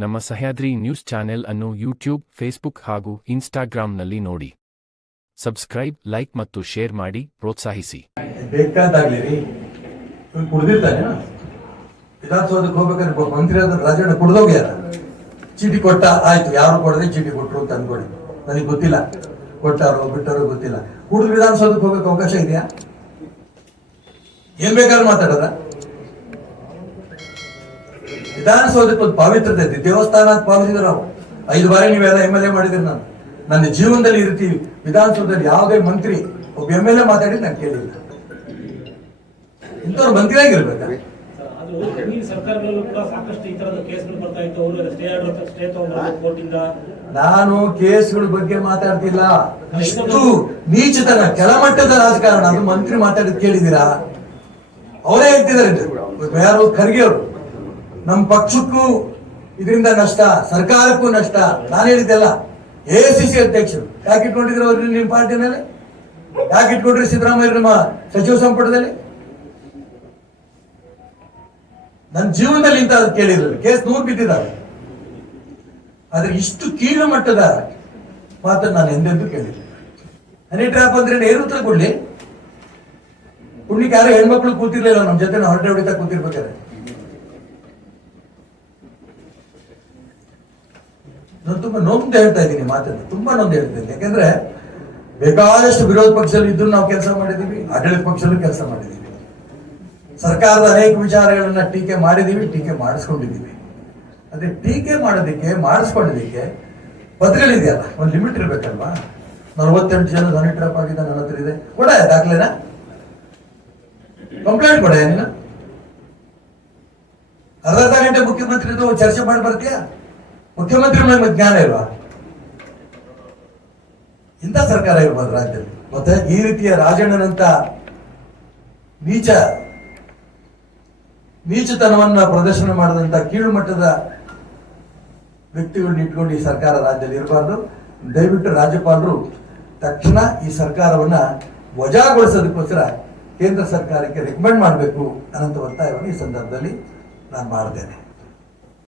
ನಮ್ಮ Sahyadri news channel ಅನ್ನು YouTube, Facebook ಹಾಗೂ ಇನ್ಸ್ಟಾಗ್ರಾಂನಲ್ಲಿ ನೋಡಿ. ಸಬ್ಸ್ಕ್ರೈಬ್, ಲೈಕ್ ಮತ್ತು ಶೇರ್ ಮಾಡಿ, ಪ್ರೋತ್ಸಾಹಿಸಿ. ವಿಧಾನಸೌಧಕ್ಕೆ ಹೋಗ್ಬೇಕಾದ್ರೆ ಮಂತ್ರಿ ಆದ ರಾಜಣ್ಣ ಕುಡ್ದೋಗ್ಯಾರ. ಚೀಟಿ ಕೊಟ್ಟ, ಆಯ್ತು, ಯಾರು ಕೊಡದೆ ಚೀಟಿ ಕೊಟ್ಟರು ಅಂತ ಅನ್ಕೊಳ್ಳಿ ನನಗೆ ಗೊತ್ತಿಲ್ಲ. ಕೊಟ್ಟಾರೋ, ಬಿಟ್ಟಾರೋ ಗೊತ್ತಿಲ್ಲ. ಕುಡಿದು ವಿಧಾನಸೌಧಕ್ಕೆ ಹೋಗಕ್ಕೆ ಅವಕಾಶ ಇದೆಯಾ? ಏನ್ ಬೇಕಾದ್ರೂ ಮಾತಾಡೋದ? ವಿಧಾನಸೌಧಕ್ಕೆ ಒಂದು ಪಾವಿತ್ರತೆ ಐತಿ ದೇವಸ್ಥಾನ ಅಂತ ಭಾವಿಸಿದ್ರು ನಾವು. ಐದು ಬಾರಿ ನೀವೆಲ್ಲ ಎಂ ಎಲ್ ಎ ಮಾಡಿದ್ರಿ ನಾನು. ನನ್ನ ಜೀವನದಲ್ಲಿ ಈ ರೀತಿ ವಿಧಾನಸೌಧದಲ್ಲಿ ಯಾವುದೇ ಮಂತ್ರಿ ಒಬ್ಬ ಎಂ ಎಲ್ ಎ ಮಾತಾಡಿ ನಾನು ಕೇಳಿಲ್ಲ. ಇಂಥವ್ರು ಮಂತ್ರಿ ಆಗಿರ್ಬೇಕು? ನಾನು ಕೇಸ್ಗಳ ಬಗ್ಗೆ ಮಾತಾಡ್ತಿಲ್ಲ. ಇಷ್ಟು ನೀಚತನ ಕೆಳಮಟ್ಟದ ರಾಜಕಾರಣ ಅದು ಮಂತ್ರಿ ಮಾತಾಡಿದ್ ಕೇಳಿದೀರಾ ಅವರೇ ಹೇಳ್ತಿದ್ದಾರೆ. ಯಾರು? ಖರ್ಗೆ ಅವರು. ನಮ್ಮ ಪಕ್ಷಕ್ಕೂ ಇದರಿಂದ ನಷ್ಟ, ಸರ್ಕಾರಕ್ಕೂ ನಷ್ಟ. ನಾನು ಹೇಳಿದ್ದೆಲ್ಲ ಎ ಸಿ ಸಿ ಅಧ್ಯಕ್ಷರು. ಯಾಕೆ ಇಟ್ಕೊಂಡಿದ್ರು ಅವ್ರು ನಿಮ್ಮ ಮೇಲೆ? ಯಾಕೆ ಇಟ್ಕೊಂಡ್ರಿ ಸಿದ್ದರಾಮಯ್ಯ ನಮ್ಮ ಸಚಿವ ಸಂಪುಟದಲ್ಲಿ? ನನ್ನ ಜೀವನದಲ್ಲಿ ಇಂತ ಕೇಳಿರಲಿಲ್ಲ ಕೇಸ್ ನೂರು ಬಿದ್ದಿದ್ದಾರೆ ಆದ್ರೆ ಇಷ್ಟು ಕೀಳು ಮಟ್ಟದ ಮಾತನ್ನು ನಾನು ಎಂದೆಂದೂ ಕೇಳಿಲ್ಲ. ಹನಿ ಟ್ರ್ಯಾಪ್ ಅಂದ್ರೆ ಏನು ಕೊಡ್ಲಿ. ಕುಡ್ಲಿಕ್ಕೆ ಯಾರು ಹೆಣ್ಮಕ್ಳು ಕೂತಿರ್ಲಿಲ್ಲ ನಮ್ಮ ಜೊತೆ ಹೊರಟೆ ಹೊಡಿತಾ ಕೂತಿರ್ಬೇಕಾದ್ರೆ. ನಾನು ತುಂಬಾ ನೊಂದು ಹೇಳ್ತಾ ಇದ್ದೀನಿ ಮಾತನ್ನು, ತುಂಬಾ ನೊಂದು ಹೇಳ್ತಾ ಇದ್ದೀನಿ. ಯಾಕಂದ್ರೆ ಬೇಕಾದಷ್ಟು ವಿರೋಧ ಪಕ್ಷದಲ್ಲಿ ಇದ್ದು ನಾವು ಕೆಲಸ ಮಾಡಿದೀವಿ ಆಡಳಿತ ಪಕ್ಷದಲ್ಲೂ ಕೆಲಸ ಮಾಡಿದೀವಿ ಸರ್ಕಾರದ ಅನೇಕ ವಿಚಾರಗಳನ್ನ ಟೀಕೆ ಮಾಡಿದೀವಿ ಟೀಕೆ ಮಾಡಿಸ್ಕೊಂಡಿದ್ದೀವಿ. ಅದೇ ಟೀಕೆ ಮಾಡೋದಕ್ಕೆ, ಮಾಡಿಸ್ಕೊಂಡಿದ್ದಕ್ಕೆ ಪತ್ರಗಳಿದೆಯಲ್ಲ ಒಂದು ಲಿಮಿಟ್ ಇರಬೇಕಲ್ವಾ? ನಲವತ್ತೆಂಟು ಜನ ನನ್ನ ಟ್ರಪ್ ಆಗಿದೆ ನನ್ನ ಹತ್ರ ಇದೆ. ಕೊಡ ದಾಖಲೆನ? ಕಂಪ್ಲೇಂಟ್ ಕೊಡ ನೀನು ಅರ್ಧ ಗಂಟೆ ಮುಖ್ಯಮಂತ್ರಿ ಚರ್ಚೆ ಮಾಡಿ ಬರ್ತೀಯಾ? ಮುಖ್ಯಮಂತ್ರಿ ಮೇಲೆ ಜ್ಞಾನ ಇಲ್ವಾ? ಇಂಥ ಸರ್ಕಾರ ಇರ್ಬೋದು ರಾಜ್ಯದಲ್ಲಿ. ಮತ್ತೆ ಈ ರೀತಿಯ ರಾಜಣ್ಣನಂತ ನೀಚ, ನೀಚತನವನ್ನ ಪ್ರದರ್ಶನ ಮಾಡಿದಂತ ಕೀಳು ಮಟ್ಟದ ವ್ಯಕ್ತಿಗಳನ್ನ ಇಟ್ಕೊಂಡು ಈ ಸರ್ಕಾರ ರಾಜ್ಯದಲ್ಲಿ ಇರಬಾರ್ದು. ದಯವಿಟ್ಟು ರಾಜ್ಯಪಾಲರು ತಕ್ಷಣ ಈ ಸರ್ಕಾರವನ್ನ ವಜಾಗೊಳಿಸೋದಕ್ಕೋಸ್ಕರ ಕೇಂದ್ರ ಸರ್ಕಾರಕ್ಕೆ ರೆಕಮೆಂಡ್ ಮಾಡಬೇಕು ಅನ್ನೋಂಥ ಒತ್ತಾಯವನ್ನು ಈ ಸಂದರ್ಭದಲ್ಲಿ ನಾನು ಮಾಡ್ತೇನೆ.